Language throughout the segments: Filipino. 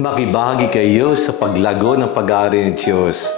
Makibahagi kayo sa paglago ng pag-aari ng Diyos.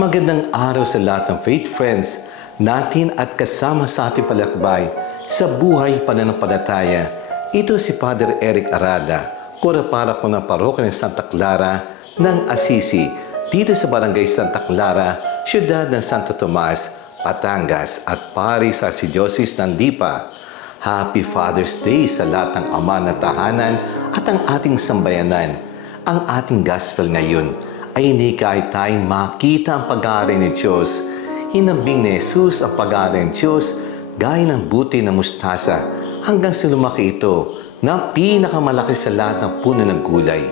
Magandang araw sa lahat ng faith friends natin at kasama sa ating palakbay sa buhay pananampalataya. Ito si Father Eric Arada, kora-para ko ng parokya ng Santa Clara ng Assisi, dito sa Barangay Santa Clara, Siyudad ng Santo Tomas, Batangas at Paris Archdiocese ng Lipa. Happy Father's Day sa lahat ng ama ng tahanan at ang ating sambayanan. Ang ating gospel ngayon ay hinikayat tayong makita ang pag-aari ng Diyos. Hinambing ni Jesus ang pag-aari ng Diyos gaya ng buti ng mustasa hanggang sa lumaki ito na pinakamalaki sa lahat ng puno ng gulay.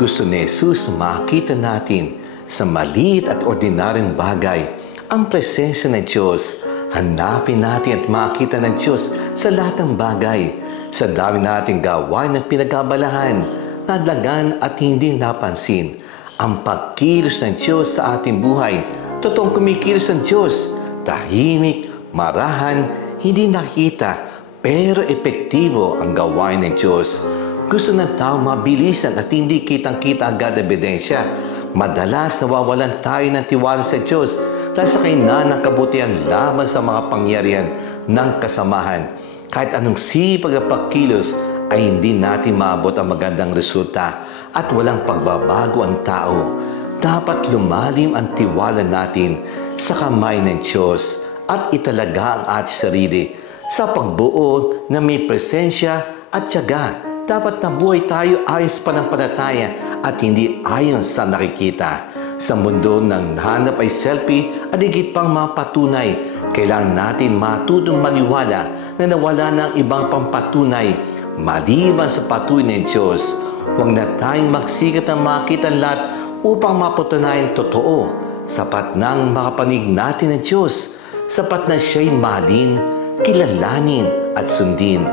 Gusto ni Jesus makita natin sa maliit at ordinaryong bagay ang presensya ng Diyos. Hanapin natin at makita ng Diyos sa lahat ng bagay. Sa dami nating gawain ng pinagkabalahan, nadlagan at hindi napansin ang pagkilos ng Diyos sa ating buhay. Totoong kumikilos ang Diyos, tahimik, marahan, hindi nakita, pero epektibo ang gawain ng Diyos. Gusto ng tao mabilisan at hindi kitang-kita agad ang ebidensya. Madalas nawawalan tayo ng tiwala sa Diyos dahil sa kainan ng kabutihan laban sa mga pangyarihan ng kasamahan. Kahit anong sipag at pagkilos, ay hindi natin maabot ang magandang resulta at walang pagbabago ang tao. Dapat lumalim ang tiwala natin sa kamay ng Diyos at italaga ang ating sarili sa pagbuo na may presensya at tiyaga. Dapat nabuhay tayo ayon sa pananampalataya at hindi ayon sa nakikita. Sa mundo ng hanap ay selfie at higit pang mapatunay, kailangan natin matutong maniwala na nawala ng ibang pampatunay maliban sa patuloy ng Diyos. Huwag na tayong magsikat na makita ang lahat upang mapatunayan totoo. Sapat nang makapanig natin ng Diyos. Sapat na siya'y mahalin, kilalanin at sundin.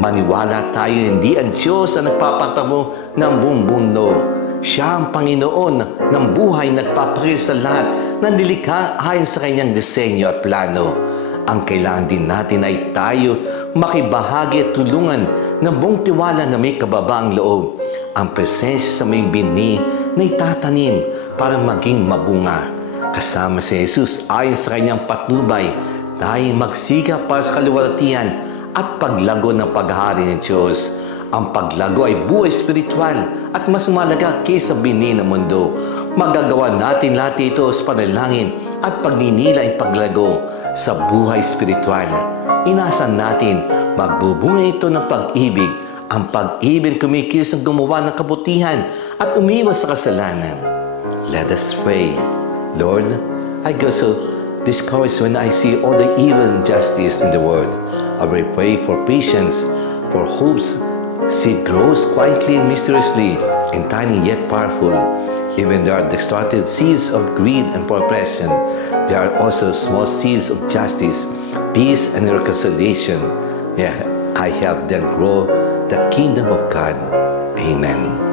Maniwala tayo hindi ang Diyos ang nagpapatamo ng buong mundo. Siya ang Panginoon ng buhay nagpapakita sa lahat ng nilikha ayon sa kanyang disenyo at plano. Ang kailangan din natin ay tayo makibahagi at tulungan ng buong tiwala na may kababaang loob. Ang presensya sa may bini na itatanim para maging mabunga. Kasama si Jesus ayon sa kanyang patnubay, tayo magsikap para sa kaluwalhatian at paglago ng paghahari ng Diyos. Ang paglago ay buhay espiritual at mas malaga kaysa bini ng mundo. Magagawa natin lahat ito sa panalangin at pagninila ang paglago sa buhay espiritual. Inasan natin magbubunga ito ng pag-ibig. Ang pag-ibig kumikilos ng gumawa ng kabutihan at umiwas sa kasalanan. Let us pray. Lord, I get so discouraged when I see all the evil and injustice in the world. I will pray for patience, for hopes. Seed grows quietly and mysteriously, and tiny yet powerful. Even there are distorted seeds of greed and oppression, there are also small seeds of justice, peace, and reconciliation. Yeah, I help them grow the kingdom of God. Amen.